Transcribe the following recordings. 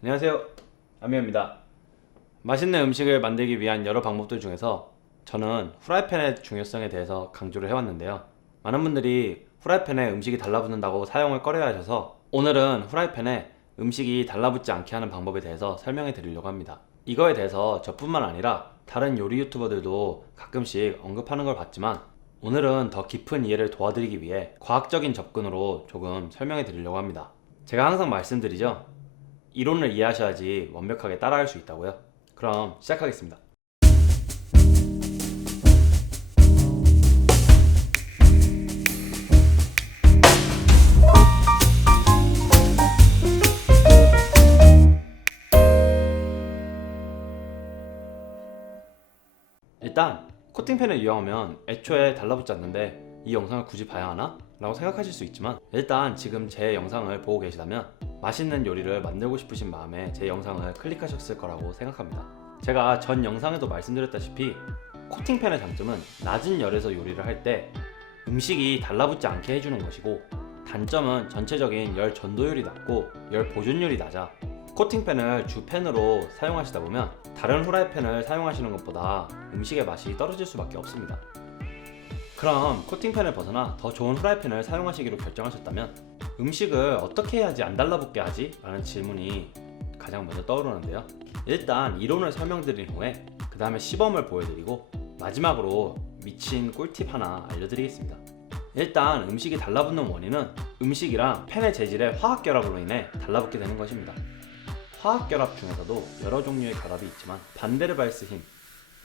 안녕하세요. 아미입니다. 맛있는 음식을 만들기 위한 여러 방법들 중에서 저는 후라이팬의 중요성에 대해서 강조를 해왔는데요. 많은 분들이 후라이팬에 음식이 달라붙는다고 사용을 꺼려 하셔서 오늘은 후라이팬에 음식이 달라붙지 않게 하는 방법에 대해서 설명해 드리려고 합니다. 이거에 대해서 저뿐만 아니라 다른 요리 유튜버들도 가끔씩 언급하는 걸 봤지만 오늘은 더 깊은 이해를 도와드리기 위해 과학적인 접근으로 조금 설명해 드리려고 합니다. 제가 항상 말씀드리죠. 이론을 이해하셔야지 완벽하게 따라할 수 있다고요. 그럼 시작하겠습니다. 일단 코팅팬을 이용하면 애초에 달라붙지 않는데 이 영상을 굳이 봐야 하나? 라고 생각하실 수 있지만 일단 지금 제 영상을 보고 계시다면 맛있는 요리를 만들고 싶으신 마음에 제 영상을 클릭하셨을 거라고 생각합니다. 제가 전 영상에도 말씀드렸다시피 코팅팬의 장점은 낮은 열에서 요리를 할 때 음식이 달라붙지 않게 해주는 것이고 단점은 전체적인 열 전도율이 낮고 열 보존율이 낮아 코팅팬을 주팬으로 사용하시다 보면 다른 후라이팬을 사용하시는 것보다 음식의 맛이 떨어질 수밖에 없습니다. 그럼 코팅팬을 벗어나 더 좋은 후라이팬을 사용하시기로 결정하셨다면 음식을 어떻게 해야지 안 달라붙게 하지? 라는 질문이 가장 먼저 떠오르는데요. 일단 이론을 설명드린 후에 그 다음에 시범을 보여드리고 마지막으로 미친 꿀팁 하나 알려드리겠습니다. 일단 음식이 달라붙는 원인은 음식이랑 팬의 재질의 화학 결합으로 인해 달라붙게 되는 것입니다. 화학 결합 중에서도 여러 종류의 결합이 있지만 반데르발스 힘,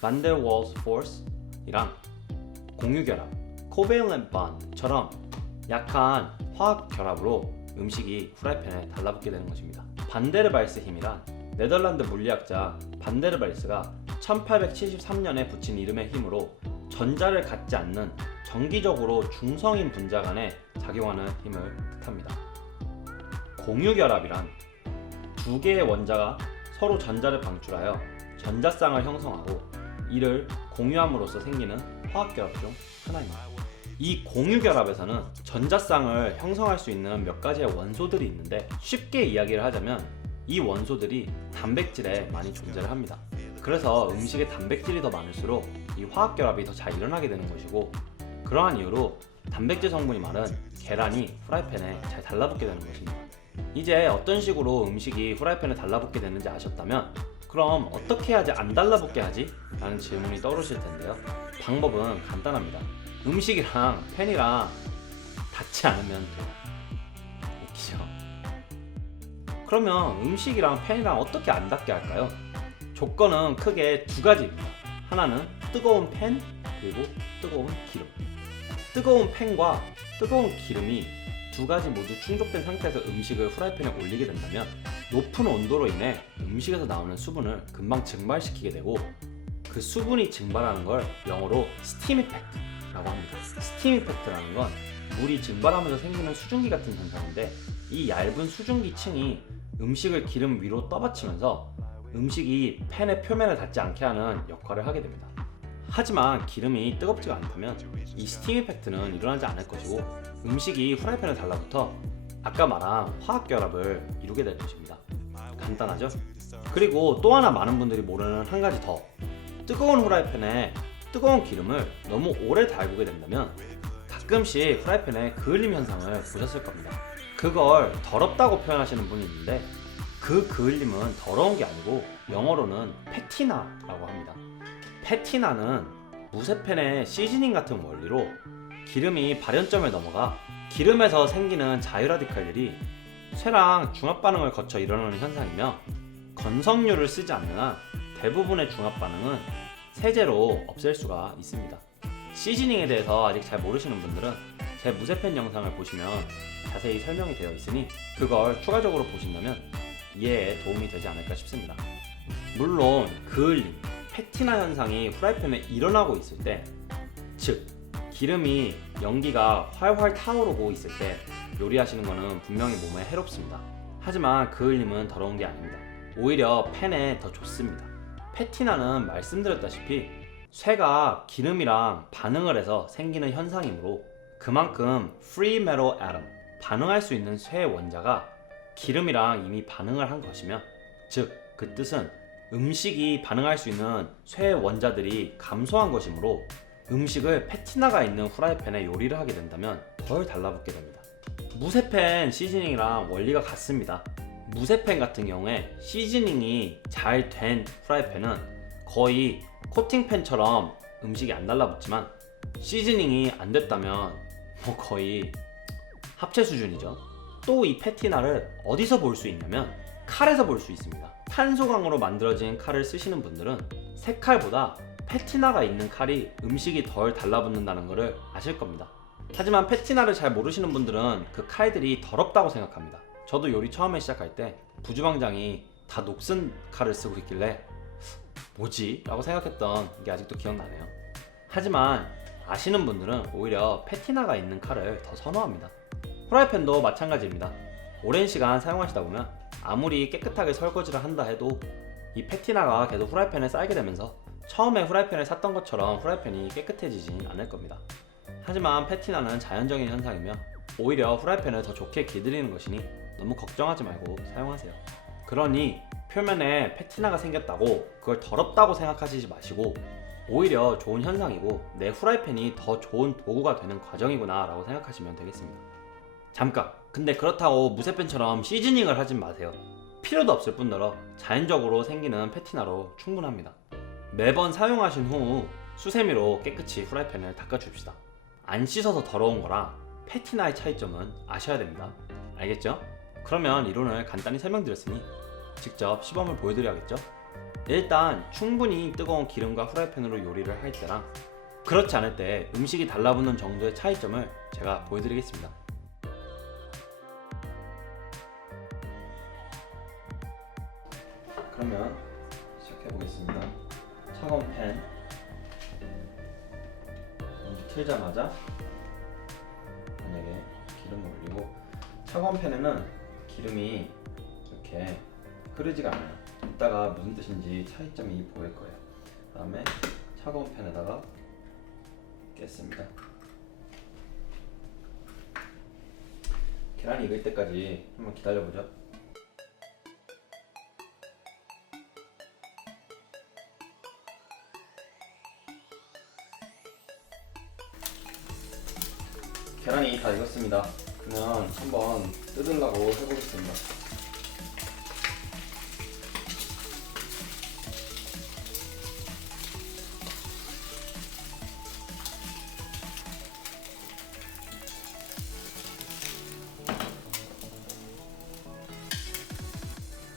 반데르월스 포스이랑 공유 결합, 코베일렌트 본처럼 약한 화학 결합으로 음식이 후라이팬에 달라붙게 되는 것입니다. 반데르발스 힘이란 네덜란드 물리학자 반데르발스가 1873년에 붙인 이름의 힘으로 전자를 갖지 않는 정기적으로 중성인 분자 간에 작용하는 힘을 뜻합니다. 공유 결합이란 두 개의 원자가 서로 전자를 방출하여 전자쌍을 형성하고 이를 공유함으로써 생기는 화학 결합 중 하나입니다. 이 공유 결합에서는 전자쌍을 형성할 수 있는 몇 가지의 원소들이 있는데 쉽게 이야기를 하자면 이 원소들이 단백질에 많이 존재를 합니다. 그래서 음식에 단백질이 더 많을수록 이 화학 결합이 더 잘 일어나게 되는 것이고 그러한 이유로 단백질 성분이 많은 계란이 후라이팬에 잘 달라붙게 되는 것입니다. 이제 어떤 식으로 음식이 후라이팬에 달라붙게 되는지 아셨다면 그럼 어떻게 해야지 안 달라붙게 하지? 라는 질문이 떠오르실 텐데요. 방법은 간단합니다. 음식이랑 팬이랑 닿지 않으면 돼요. 웃기죠? 그러면 음식이랑 팬이랑 어떻게 안 닿게 할까요? 조건은 크게 두 가지입니다. 하나는 뜨거운 팬 그리고 뜨거운 기름. 뜨거운 팬과 뜨거운 기름이 두 가지 모두 충족된 상태에서 음식을 후라이팬에 올리게 된다면 높은 온도로 인해 음식에서 나오는 수분을 금방 증발시키게 되고 그 수분이 증발하는 걸 영어로 스팀 이펙트 라고 합니다. 스팀 이펙트라는 건 물이 증발하면서 생기는 수증기 같은 현상인데 이 얇은 수증기 층이 음식을 기름 위로 떠받치면서 음식이 팬의 표면을 닿지 않게 하는 역할을 하게 됩니다. 하지만 기름이 뜨겁지가 않다면 이 스팀 이펙트는 일어나지 않을 것이고 음식이 후라이팬에 달라붙어 아까 말한 화학 결합을 이루게 될 것입니다. 간단하죠? 그리고 또 하나 많은 분들이 모르는 한 가지 더 뜨거운 후라이팬에 뜨거운 기름을 너무 오래 달구게 된다면 가끔씩 후라이팬에 그을림 현상을 보셨을 겁니다. 그걸 더럽다고 표현하시는 분이 있는데 그 그을림은 더러운 게 아니고 영어로는 패티나라고 합니다. 패티나는 무쇠팬의 시즈닝 같은 원리로 기름이 발연점을 넘어가 기름에서 생기는 자유라디칼들이 쇠랑 중합 반응을 거쳐 일어나는 현상이며 건성유를 쓰지 않는 한 대부분의 중합 반응은 세제로 없앨 수가 있습니다. 시즈닝에 대해서 아직 잘 모르시는 분들은 제 무쇠팬 영상을 보시면 자세히 설명이 되어 있으니 그걸 추가적으로 보신다면 이해에 도움이 되지 않을까 싶습니다. 물론 그을림, 패티나 현상이 프라이팬에 일어나고 있을 때, 즉 기름이 연기가 활활 타오르고 있을 때 요리하시는 것은 분명히 몸에 해롭습니다. 하지만 그을림은 더러운 게 아닙니다. 오히려 팬에 더 좋습니다. 패티나는 말씀드렸다시피 쇠가 기름이랑 반응을 해서 생기는 현상이므로 그만큼 free metal atom 반응할 수 있는 쇠 원자가 기름이랑 이미 반응을 한 것이며 즉, 그 뜻은 음식이 반응할 수 있는 쇠 원자들이 감소한 것이므로 음식을 패티나가 있는 후라이팬에 요리를 하게 된다면 덜 달라붙게 됩니다. 무쇠팬 시즈닝이랑 원리가 같습니다. 무쇠팬 같은 경우에 시즈닝이 잘된 후라이팬은 거의 코팅팬처럼 음식이 안 달라붙지만 시즈닝이 안 됐다면 뭐 거의 합체 수준이죠. 또 이 패티나를 어디서 볼 수 있냐면 칼에서 볼 수 있습니다. 탄소광으로 만들어진 칼을 쓰시는 분들은 새 칼보다 패티나가 있는 칼이 음식이 덜 달라붙는다는 것을 아실 겁니다. 하지만 패티나를 잘 모르시는 분들은 그 칼들이 더럽다고 생각합니다. 저도 요리 처음에 시작할 때 부주방장이 다 녹슨 칼을 쓰고 있길래 뭐지? 라고 생각했던 게 아직도 기억나네요. 하지만 아시는 분들은 오히려 패티나가 있는 칼을 더 선호합니다. 프라이팬도 마찬가지입니다. 오랜 시간 사용하시다 보면 아무리 깨끗하게 설거지를 한다 해도 이 패티나가 계속 후라이팬에 쌓이게 되면서 처음에 후라이팬을 샀던 것처럼 후라이팬이 깨끗해지진 않을 겁니다. 하지만 패티나는 자연적인 현상이며 오히려 후라이팬을 더 좋게 길들이는 것이니 너무 걱정하지 말고 사용하세요. 그러니 표면에 패티나가 생겼다고 그걸 더럽다고 생각하시지 마시고 오히려 좋은 현상이고 내 후라이팬이 더 좋은 도구가 되는 과정이구나 라고 생각하시면 되겠습니다. 잠깐! 근데 그렇다고 무쇠팬처럼 시즈닝을 하진 마세요. 필요도 없을 뿐더러 자연적으로 생기는 패티나로 충분합니다. 매번 사용하신 후 수세미로 깨끗이 후라이팬을 닦아줍시다. 안 씻어서 더러운 거랑 패티나의 차이점은 아셔야 됩니다. 알겠죠? 그러면 이론을 간단히 설명드렸으니 직접 시범을 보여드려야겠죠? 일단 충분히 뜨거운 기름과 후라이팬으로 요리를 할 때랑 그렇지 않을 때 음식이 달라붙는 정도의 차이점을 제가 보여드리겠습니다. 그러면 시작해 보겠습니다. 차가운 팬 먼저 틀자마자 만약에 기름을 올리고 차가운 팬에는 기름이 이렇게 흐르지가 않아요. 이따가 무슨 뜻인지 차이점이 보일 거예요. 그 다음에 차가운 팬에다가 깼습니다. 계란이 익을 때까지 한번 기다려 보죠. 계란이 다 익었습니다. 그러면 한번 뜯으려고 해보겠습니다.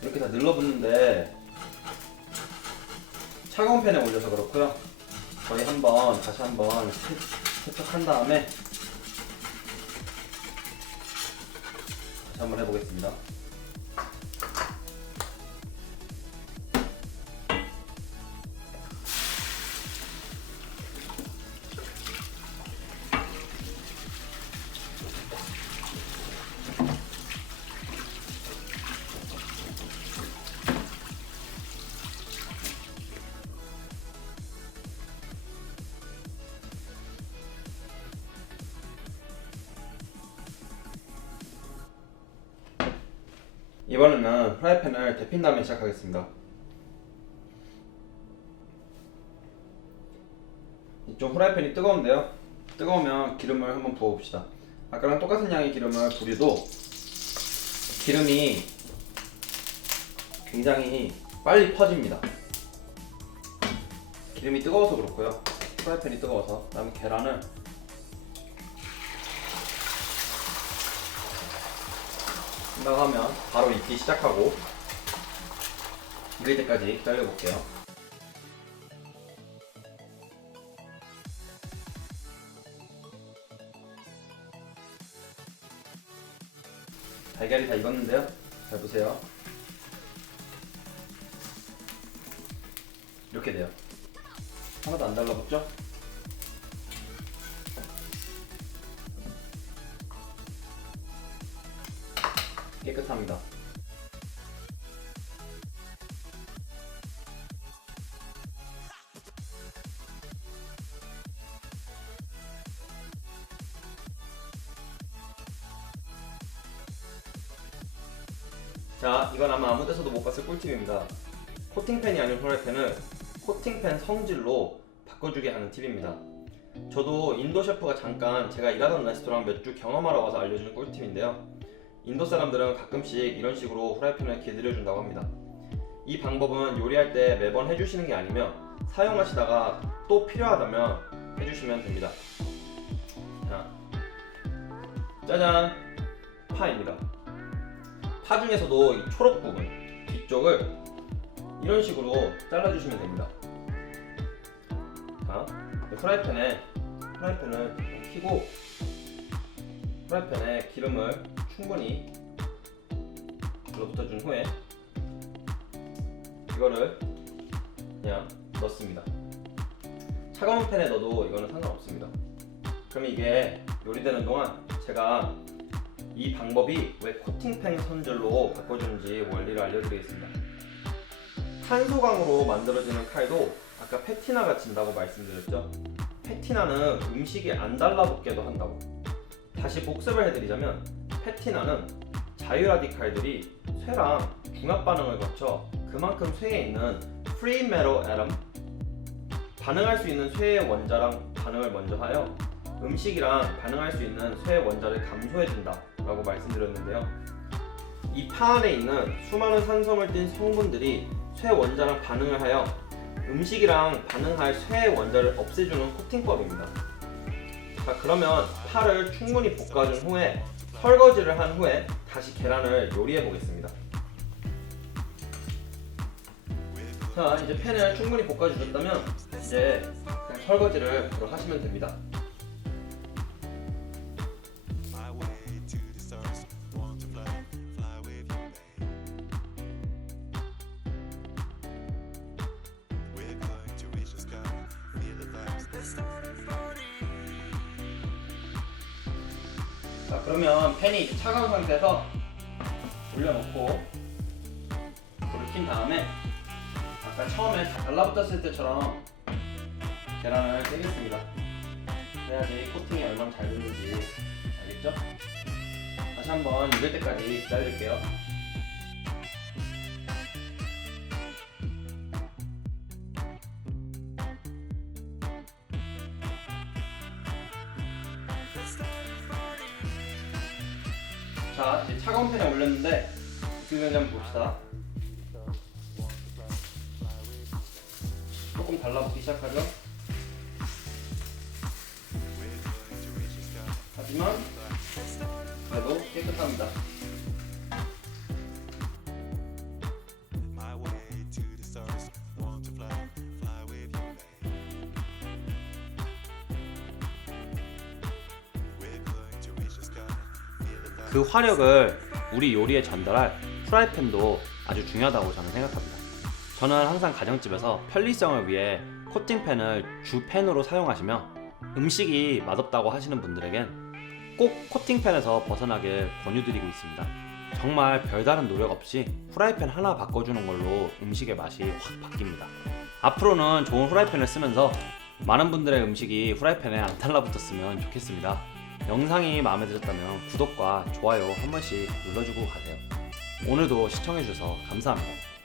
이렇게 다 늘러붙는데 차가운 팬에 올려서 그렇고요. 저희 한번 다시 한번 세- 세척한 다음에 한번 해보겠습니다. 이번에는 프라이팬을 데핀 다음에 시작하겠습니다. 이쪽 프라이팬이 뜨거운데요. 뜨거우면 기름을 한번 부어봅시다. 아까랑 똑같은 양의 기름을 부려도 기름이 굉장히 빨리 퍼집니다. 기름이 뜨거워서 그렇고요. 프라이팬이 뜨거워서. 그다음에 계란을 생각하면 바로 익기 시작하고 익을 때까지 기다려 볼게요. 달걀이 다 익었는데요. 잘 보세요. 이렇게 돼요. 하나도 안 달라붙죠? 깨끗합니다. 자, 이건 아마 아무 데서도 못 봤을 꿀팁입니다. 코팅팬이 아닌 후라이팬을 코팅팬 성질로 바꿔주게 하는 팁입니다. 저도 인도 셰프가 잠깐 제가 일하던 레스토랑 몇 주 경험하러 와서 알려준 꿀팁인데요. 인도 사람들은 가끔씩 이런 식으로 후라이팬을 길들여 준다고 합니다. 이 방법은 요리할 때 매번 해주시는 게 아니며 사용하시다가 또 필요하다면 해주시면 됩니다. 자, 짜잔! 파입니다. 파 중에서도 이 초록 부분 뒤쪽을 이런 식으로 잘라주시면 됩니다. 자, 프라이팬에 프라이팬을 켜고 프라이팬에 기름을 충분히 불러붙어 준 후에 이거를 그냥 넣습니다. 차가운 팬에 넣어도 이거는 상관없습니다. 그럼 이게 요리되는 동안 제가 이 방법이 왜 코팅팬 선질로 바꿔주는지 원리를 알려드리겠습니다. 탄소광으로 만들어지는 칼도 아까 페티나가 진다고 말씀드렸죠. 페티나는 음식이 안 달라붙게도 한다고. 다시 복습을 해드리자면 페티나는 자유라디칼들이 쇠랑 중합 반응을 거쳐 그만큼 쇠에 있는 free metal atom 반응할 수 있는 쇠의 원자랑 반응을 먼저 하여 음식이랑 반응할 수 있는 쇠의 원자를 감소해준다 라고 말씀드렸는데요. 이 파 안에 있는 수많은 산성을 띤 성분들이 쇠 원자랑 반응을 하여 음식이랑 반응할 쇠 원자를 없애주는 코팅법입니다. 자 그러면 파를 충분히 볶아준 후에 설거지를 한 후에 다시 계란을 요리해 보겠습니다. 자 이제 팬을 충분히 볶아주셨다면 이제 그냥 설거지를 바로 하시면 됩니다. Stars, 그러면 팬이 차가운 상태에서 올려놓고 불을 킨 다음에 아까 처음에 다 달라붙었을 때처럼 계란을 떼겠습니다 그래야지 코팅이 얼마나 잘 됐는지 알겠죠? 다시 한번 익을 때까지 기다릴게요 자 이제 차가운 팬에 올렸는데 익는지 한번 봅시다. 조금 달라붙기 시작하죠? 하지만 그래도 깨끗합니다 그 화력을 우리 요리에 전달할 프라이팬도 아주 중요하다고 저는 생각합니다. 저는 항상 가정집에서 편리성을 위해 코팅팬을 주팬으로 사용하시며 음식이 맛없다고 하시는 분들에겐 꼭 코팅팬에서 벗어나길 권유드리고 있습니다. 정말 별다른 노력 없이 후라이팬 하나 바꿔주는 걸로 음식의 맛이 확 바뀝니다. 앞으로는 좋은 후라이팬을 쓰면서 많은 분들의 음식이 후라이팬에 안 달라붙었으면 좋겠습니다. 영상이 마음에 드셨다면 구독과 좋아요 한 번씩 눌러주고 가세요. 오늘도 시청해주셔서 감사합니다.